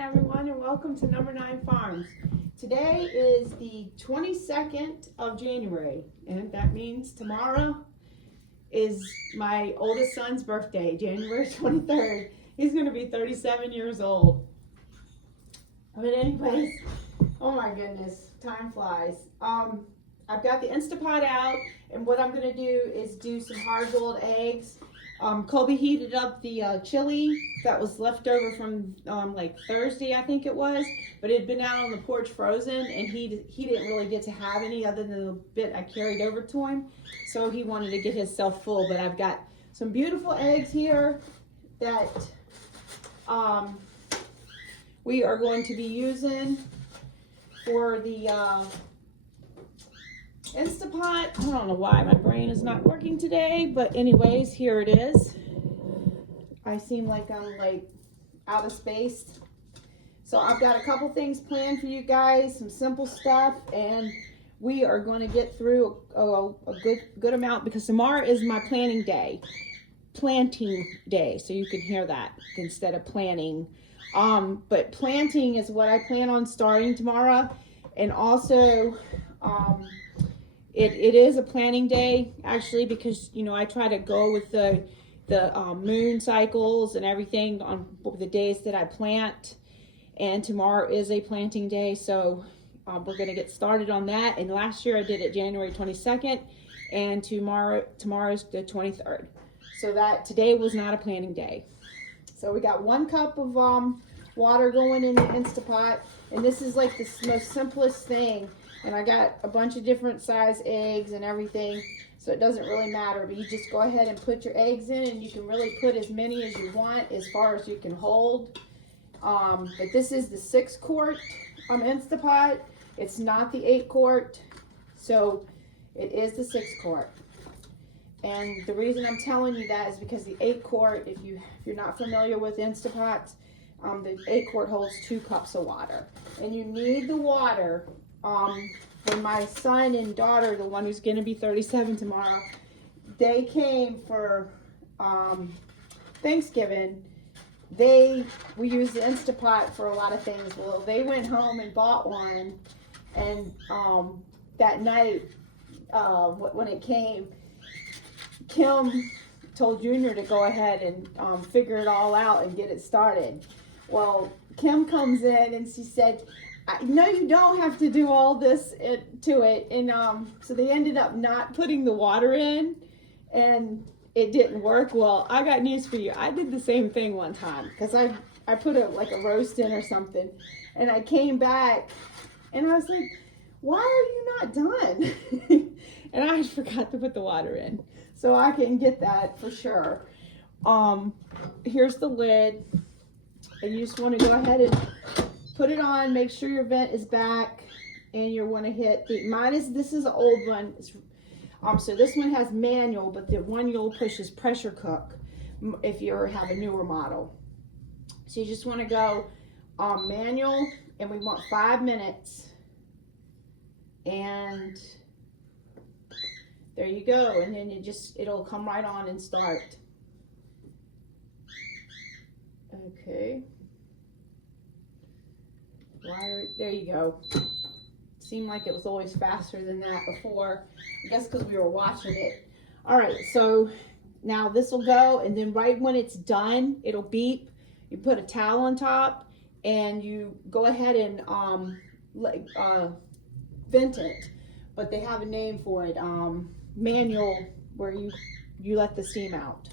everyone, and welcome to Number 9 Farms. Today is the 22nd of January, and that means tomorrow is my oldest son's birthday, January 23rd. He's going to be 37 years old. But anyways, oh my goodness, time flies. I've got the Instapot out, and what I'm going to do is do some hard-boiled eggs. Colby heated up the chili that was left over from like Thursday, I think it was, but it had been out on the porch frozen, and he didn't really get to have any other than the bit I carried over to him, so he wanted to get himself full. But I've got some beautiful eggs here that we are going to be using for the Instapot. I don't know why my brain is not working today, but anyways, here it is. I seem like I'm like out of space. So I've got a couple things planned for you guys, some simple stuff, and we are going to get through a good amount because tomorrow is my planting day, so you can hear that instead of planning. But planting is what I plan on starting tomorrow, and also It is a planting day, actually, because, you know, I try to go with the moon cycles and everything on the days that I plant. And tomorrow is a planting day, so we're going to get started on that. And last year I did it January 22nd, and tomorrow's the 23rd. So that today was not a planting day. So we got 1 cup of water going in the Instapot, and this is like the most simplest thing. And I got a bunch of different size eggs and everything, so it doesn't really matter. But you just go ahead and put your eggs in, and you can really put as many as you want, as far as you can hold. But this is the 6-quart Instapot. It's not the 8-quart, so it is the 6-quart. And the reason I'm telling you that is because the 8-quart, if you're not familiar with Instapots, the 8-quart holds 2 cups of water, and you need the water. When my son and daughter, the one who's going to be 37 tomorrow, they came for Thanksgiving, we use the Instapot for a lot of things. Well, they went home and bought one, and that night when it came, Kim told Junior to go ahead and figure it all out and get it started. Well, Kim comes in and she said, no, you don't have to do all this to it. And so they ended up not putting the water in, and it didn't work. Well, I got news for you. I did the same thing one time, because I put like a roast in or something, and I came back and I was like, why are you not done? And I forgot to put the water in, so I can get that for sure. Here's the lid, and you just want to go ahead and put it on, make sure your vent is back, and you want to hit this is an old one. So this one has manual, but the one you'll push is pressure cook if you have a newer model. So you just want to go manual, and we want 5 minutes, and there you go. And then it'll come right on and start. Okay. There you go. Seemed like it was always faster than that before. I guess because we were watching it. All right, so now this will go, and then right when it's done, it'll beep. You put a towel on top, and you go ahead and vent it. But they have a name for it. Manual, where you let the steam out.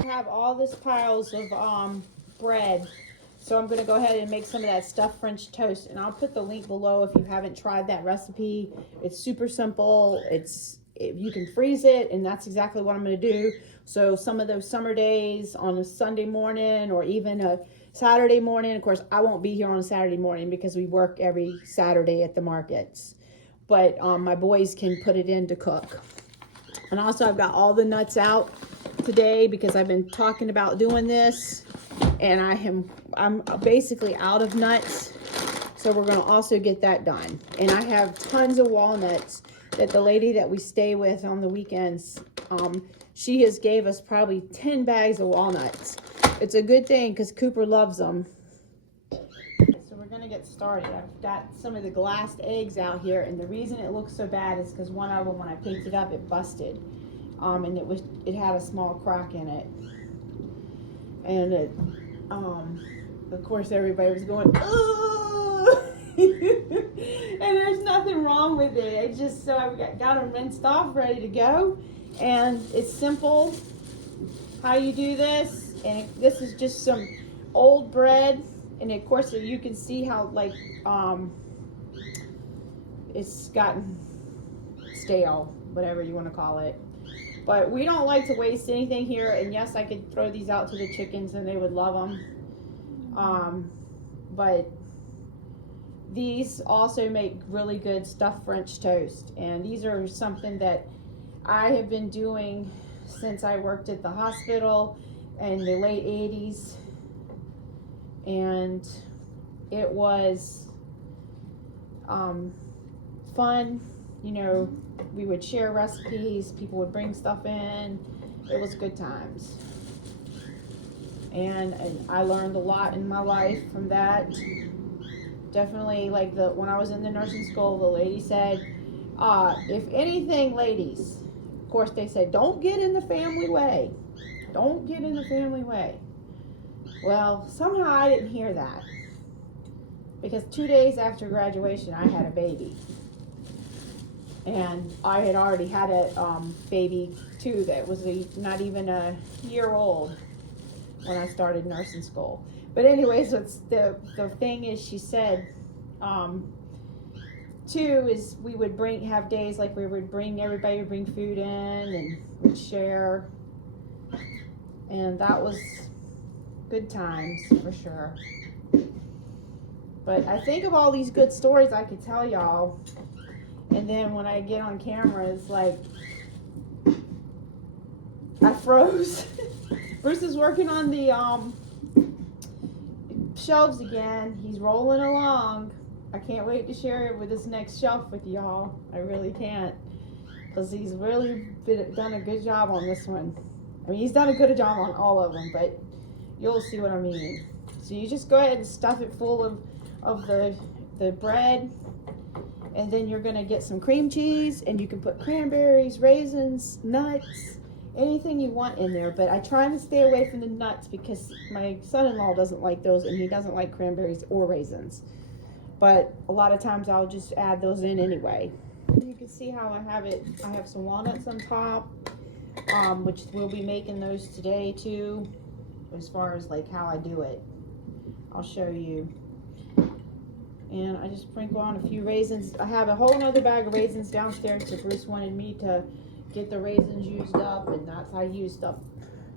I have all this piles of bread. So I'm going to go ahead and make some of that stuffed French toast, and I'll put the link below if you haven't tried that recipe. It's super simple. You can freeze it, and that's exactly what I'm going to do. So some of those summer days on a Sunday morning, or even a Saturday morning. Of course, I won't be here on a Saturday morning because we work every Saturday at the markets. But my boys can put it in to cook. And also, I've got all the nuts out today because I've been talking about doing this, and I'm basically out of nuts, so we're going to also get that done. And I have tons of walnuts that the lady that we stay with on the weekends, she has gave us probably 10 bags of walnuts, it's a good thing because Cooper loves them. So we're gonna get started. I've got some of the glassed eggs out here, and the reason it looks so bad is because one of them, when I picked it up, it busted, and it had a small crack in it, and it, of course, everybody was going, "Ooh!" And there's nothing wrong with it. It's just so I've got them rinsed off, ready to go, and it's simple. How you do this, and this is just some old bread, and of course you can see how like it's gotten stale, whatever you want to call it. But we don't like to waste anything here, and yes, I could throw these out to the chickens and they would love them. But these also make really good stuffed French toast, and these are something that I have been doing since I worked at the hospital in the late 80s, and it was fun. You know, we would share recipes, people would bring stuff in. It was good times, and I learned a lot in my life from that. Definitely, like when I was in the nursing school, the lady said, if anything, ladies, of course, they said, don't get in the family way. Don't get in the family way. Well, somehow I didn't hear that. Because 2 days after graduation, I had a baby. And I had already had a baby, too, that was not even a year old when I started nursing school. But anyways, the thing is, she said, two is we would have days like everybody would bring food in and we'd share, and that was good times for sure. But I think of all these good stories I could tell y'all, and then when I get on camera, it's like I froze. Bruce is working on the shelves again. He's rolling along. I can't wait to share it with this next shelf with y'all. I really can't, because he's really done a good job on this one. I mean, he's done a good job on all of them, but you'll see what I mean. So you just go ahead and stuff it full of the bread, and then you're gonna get some cream cheese, and you can put cranberries, raisins, nuts, anything you want in there. But I try to stay away from the nuts because my son-in-law doesn't like those, and he doesn't like cranberries or raisins. But a lot of times I'll just add those in anyway. You can see how I have it. I have some walnuts on top, which we'll be making those today too, as far as like how I do it. I'll show you. And I just sprinkle on a few raisins. I have a whole nother bag of raisins downstairs, so Bruce wanted me to get the raisins used up, and that's how I used up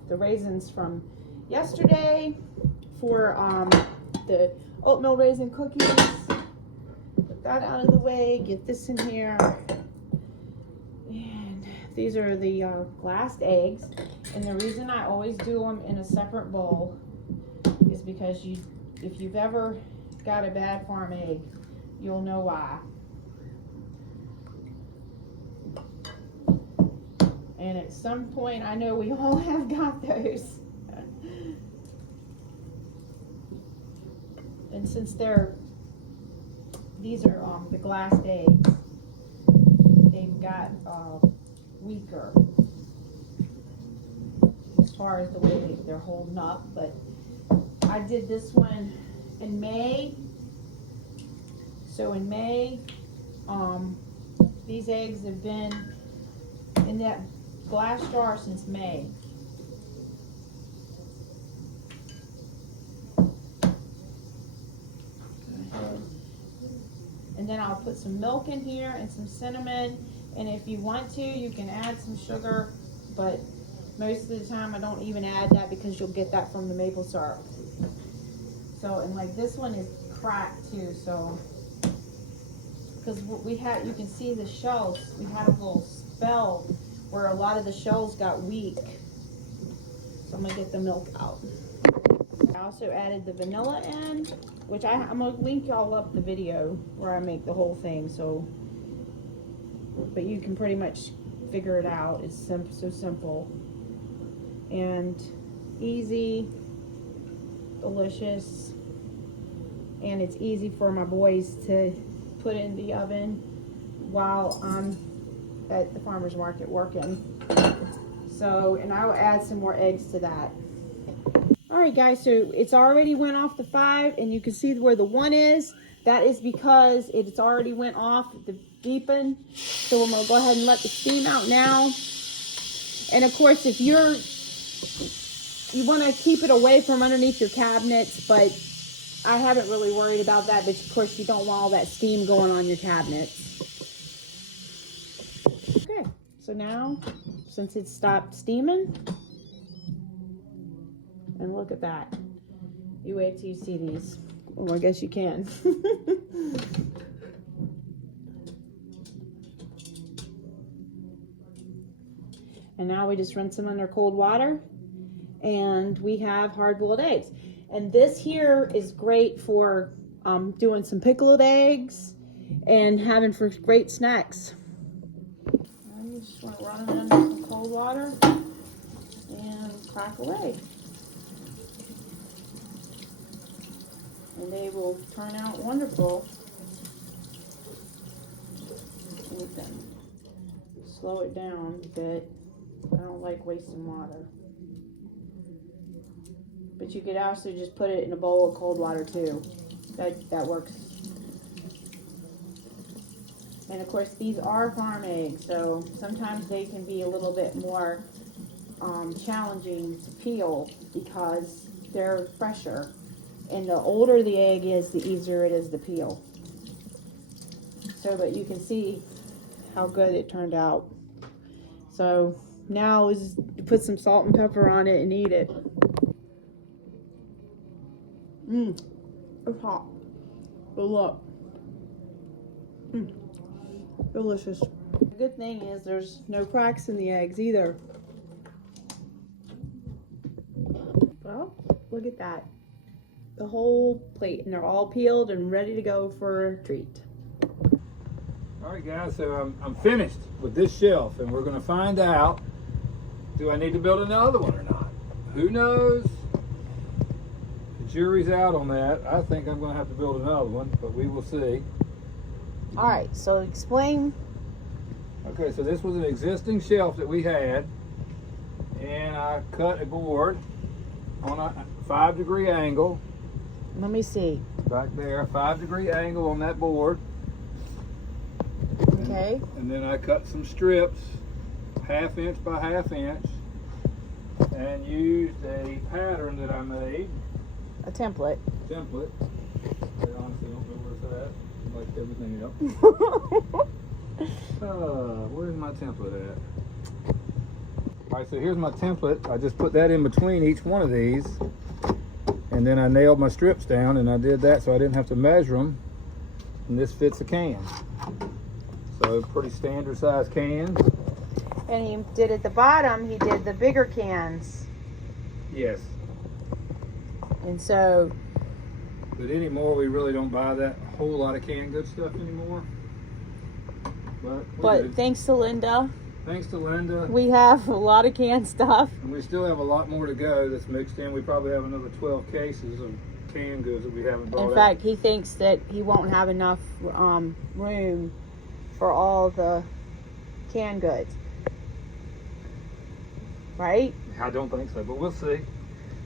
the raisins from yesterday for the oatmeal raisin cookies. Put that out of the way, get this in here. And these are the glassed eggs, and the reason I always do them in a separate bowl is because if you've ever got a bad farm egg, you'll know why. And at some point, I know we all have got those. And since these are the glassed eggs, they've got weaker as far as the way they're holding up. But I did this one in May. So in May, these eggs have been in that glass jar since May. And then I'll put some milk in here and some cinnamon, and if you want to, you can add some sugar, but most of the time I don't even add that because you'll get that from the maple syrup. So, and like this one is cracked too, so, because we had, you can see the shells, we had a little spell where a lot of the shells got weak. So I'm gonna get the milk out. I also added the vanilla in, which I'm gonna link y'all up the video where I make the whole thing, so, but you can pretty much figure it out. It's so simple and easy. delicious. And it's easy for my boys to put in the oven while I'm at the farmer's market working. So, and I will add some more eggs to that. All right, guys, so it's already went off the 5, and you can see where the 1 is. That is because it's already went off the deepen. So I'm gonna go ahead and let the steam out now. And of course, if you wanna keep it away from underneath your cabinets, but I haven't really worried about that, but of course you don't want all that steam going on your cabinets. Okay, so now, since it's stopped steaming, and look at that. You wait till you see these. Oh, I guess you can. And now we just rinse them under cold water, and we have hard-boiled eggs. And this here is great for doing some pickled eggs and having for great snacks. And you just want to run them under some cold water and crack away. And they will turn out wonderful. We can slow it down a bit. I don't like wasting water. But you could also just put it in a bowl of cold water too. That works. And of course these are farm eggs, so sometimes they can be a little bit more challenging to peel because they're fresher. And the older the egg is, the easier it is to peel. So, but you can see how good it turned out. So now is put some salt and pepper on it and eat it. It's hot. But look. Delicious. The good thing is there's no cracks in the eggs either. Well, look at that. The whole plate, and they're all peeled and ready to go for a treat. All right, guys, so I'm finished with this shelf, and we're going to find out, do I need to build another one or not? Who knows? The jury's out on that. I think I'm going to have to build another one, but we will see. All right, so explain. Okay, so this was an existing shelf that we had, and I cut a board on a 5-degree angle. Let me see. Back there, 5-degree angle on that board. Okay. And then I cut some strips, 1/2 inch by 1/2 inch, and used a pattern that I made. A template. I honestly don't know where it's at, like everything else. Where's my template at? All right, so here's my template. I just put that in between each one of these, and then I nailed my strips down, and I did that so I didn't have to measure them. And this fits a can. So pretty standard size can. And he did at the bottom, he did the bigger cans. Yes. And so. But anymore, we really don't buy that whole lot of canned good stuff anymore. But thanks to Linda. Thanks to Linda. We have a lot of canned stuff. And we still have a lot more to go that's mixed in. We probably have another 12 cases of canned goods that we haven't brought out. In fact, he thinks that he won't have enough room for all the canned goods. Right? I don't think so, but we'll see.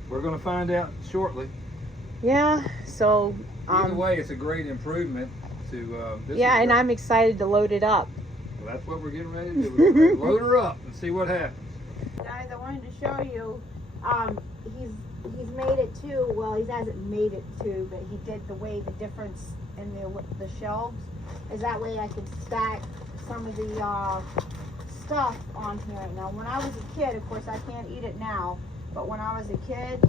We're going to find out shortly. Yeah, so... Either way, it's a great improvement to this. Yeah, and I'm excited to load it up. Well, that's what we're getting ready to do. We're getting ready to load her up and see what happens. Guys, I wanted to show you, he's made it too, well, he hasn't made it too, but he did the difference in the shelves, is that way I could stack some of the stuff on here. Now, when I was a kid, of course, I can't eat it now, but when I was a kid,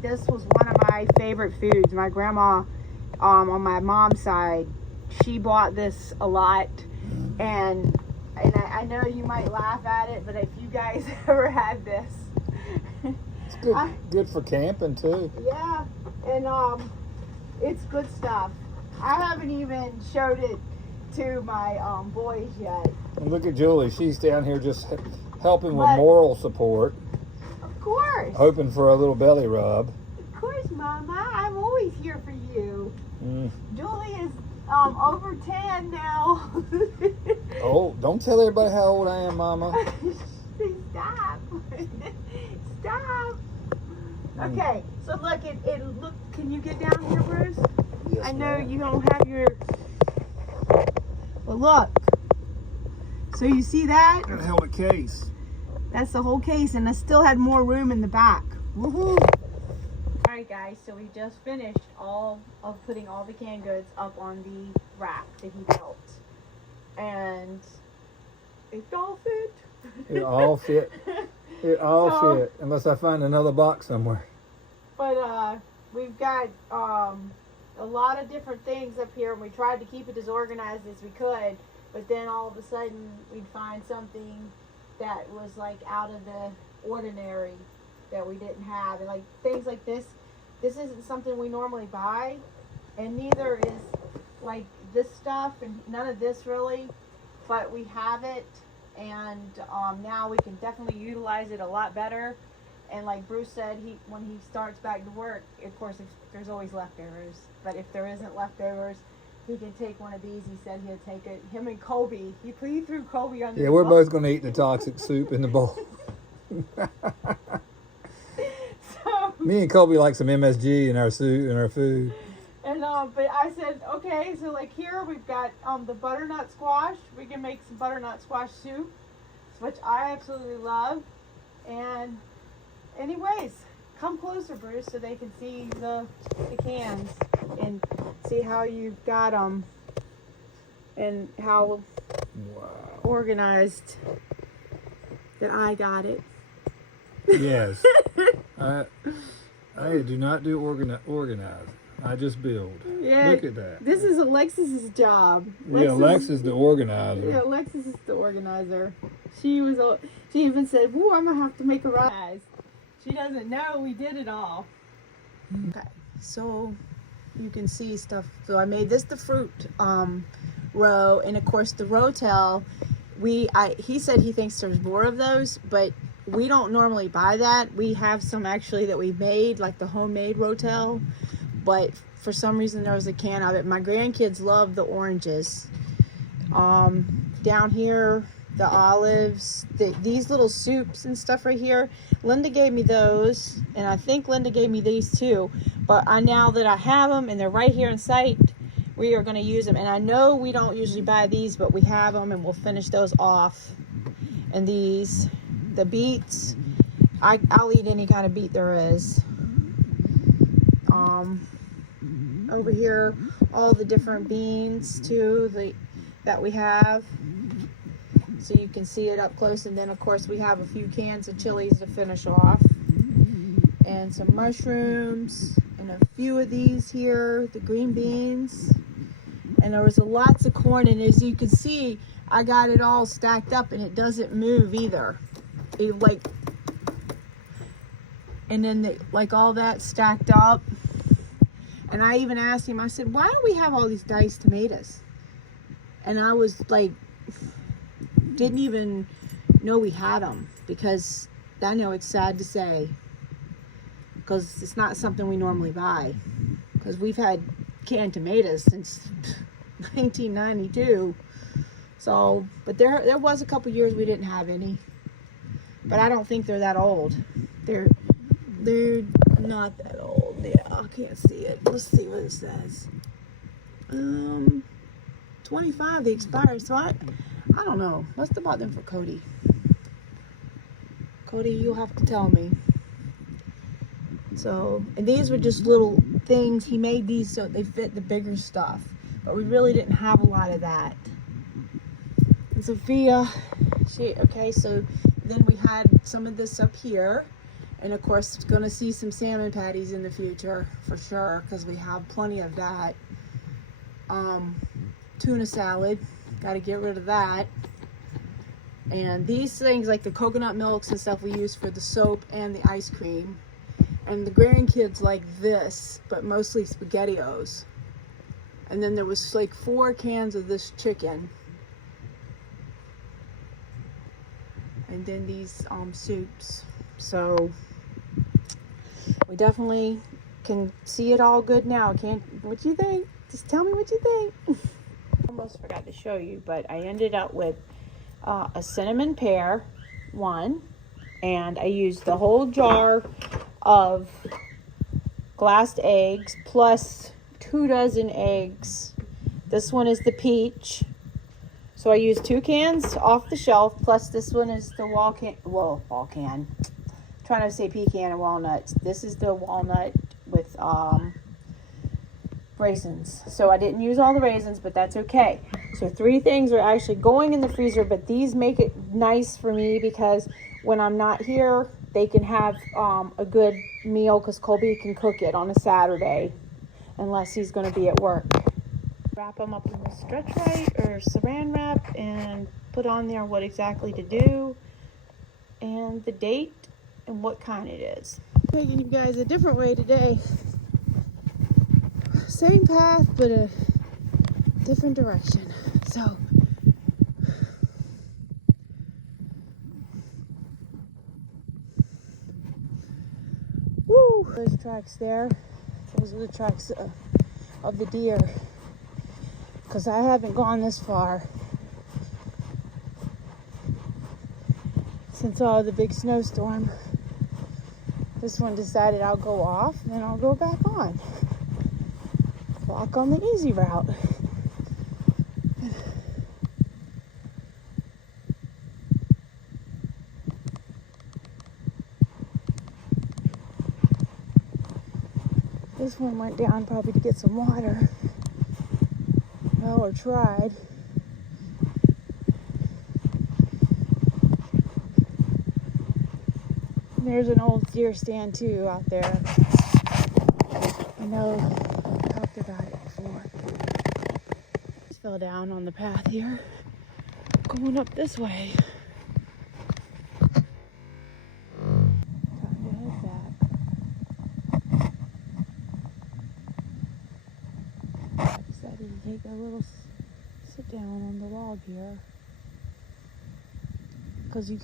this was one of my favorite foods. My grandma, on my mom's side, she bought this a lot, and I know you might laugh at it, but if you guys ever had this, it's good for camping too. Yeah, and it's good stuff. I haven't even showed it to my boys yet. And look at Julie, she's down here just helping with moral support. Of course. Hoping for a little belly rub. Of course course, Mama. I'm always here for you. Julie is over 10 now. Oh, don't tell everybody how old I am, Mama. Stop. Stop. Okay, so look, look, can you get down here, Bruce? Yes, I know ma'am. you don't have your, well look. So you see that? Got a helmet case. That's the whole case, and I still had more room in the back. Woohoo! Alright guys, so we just finished all of putting all the canned goods up on the rack that he built. And it all fit. It all fit. It all fit, unless I find another box somewhere. But we've got a lot of different things up here, and we tried to keep it as organized as we could, but then all of a sudden we'd find something that was like out of the ordinary that we didn't have. And like things like this isn't something we normally buy, and neither is like this stuff, and none of this really, but we have it, and now we can definitely utilize it a lot better. And like Bruce said, when he starts back to work, of course, if there's always leftovers, but if there isn't leftovers, he can take one of these. He said he'll take it. Him and Kobe. He threw Kobe under. Yeah, the we're bus. both going to eat the toxic soup in the bowl. So, Me and Kobe like some MSG in our soup and our food. and but I said, okay, so like here we've got the butternut squash. We can make some butternut squash soup, which I absolutely love. And anyways, come closer, Bruce, so they can see the cans and see how you've got them and how Wow. organized that I got it. Yes. I do not do organize. I just build. Yeah, Look at that. this is Alexis's job. Yeah, Alexa's the organizer. Yeah, Alexis is the organizer. She even said, "Ooh, I'm gonna have to make a rise." She doesn't know we did it all. Okay, so you can see stuff. So I made this the fruit row, and of course the rotel. He said he thinks there's more of those, but we don't normally buy that. We have some actually that we made, like the homemade rotel, but for some reason there was a can of it. My grandkids love the oranges. Down here, the olives, these little soups and stuff right here. Linda gave me those, and I think Linda gave me these too. But now that I have them and they're right here in sight, we are going to use them. And I know we don't usually buy these, but we have them, and we'll finish those off. And these, the beets, I'll eat any kind of beet there is. Over here, all the different beans too that we have. So you can see it up close, and then of course we have a few cans of chilies to finish off, and some mushrooms, and a few of these here, the green beans, and there was lots of corn. And as you can see, I got it all stacked up, and it doesn't move either. And then like all that stacked up. And I even asked him, I said, why do we have all these diced tomatoes? And I was like, didn't even know we had them, because I know it's sad to say, because it's not something we normally buy, because we've had canned tomatoes since 1992. So, but there was a couple years we didn't have any, but I don't think they're that old. They're not that old. Yeah, I can't see it. Let's see what it says. 25 they expired. So I don't know. Must have bought them for Cody. Cody, you'll have to tell me. So, and these were just little things. He made these so they fit the bigger stuff, but we really didn't have a lot of that. And Sophia, okay, so then we had some of this up here. And of course, going to see some salmon patties in the future for sure, because we have plenty of that. Tuna salad, got to get rid of that. And these things, like the coconut milks and stuff, we use for the soap and the ice cream. And the grandkids like this, but mostly SpaghettiOs. And then there was like 4 cans of this chicken. And then these soups. So we definitely can see it all good now. What you think? Just tell me what you think. Almost forgot to show you, but I ended up with a cinnamon pear one, and I used the whole jar of glassed eggs plus 2 dozen eggs. This one is the peach, so I used 2 cans off the shelf, plus this one is the wall can. Trying to say pecan and walnuts. This is the walnut with raisins. So I didn't use all the raisins, but that's okay. So 3 things are actually going in the freezer, but these make it nice for me because when I'm not here, they can have a good meal because Colby can cook it on a Saturday unless he's going to be at work. Wrap them up in the stretch right or saran wrap and put on there what exactly to do and the date and what kind it is. Taking you guys a different way today. Same path, but a different direction. So, woo! Those tracks there, those are the tracks of the deer. Because I haven't gone this far since all the big snowstorm. This one decided I'll go off and then I'll go back on. Walk on the easy route. This one went down probably to get some water. Well, or tried. There's an old deer stand too out there. I know I've talked about it before. Just fell down on the path here. Going up this way. Time to head back. I decided to take a little sit down on the log here. Because you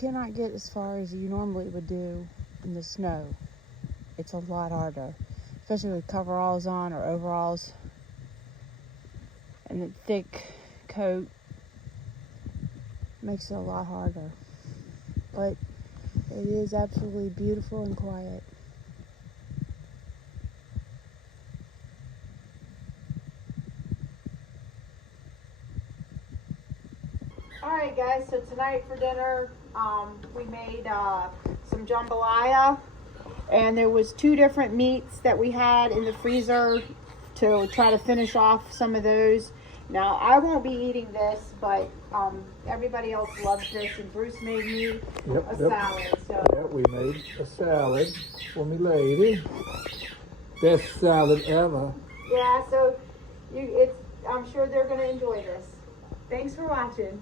cannot get as far as you normally would do in the snow. It's a lot harder, especially with coveralls on or overalls and the thick coat makes it a lot harder. But it is absolutely beautiful and quiet. Alright guys, so tonight for dinner we made some jambalaya, and there was 2 different meats that we had in the freezer to try to finish off some of those. Now I won't be eating this, but everybody else loves this, and Bruce made me a salad. So yeah, we made a salad for me lady. Best salad ever. Yeah, so I'm sure they're going to enjoy this. Thanks for watching.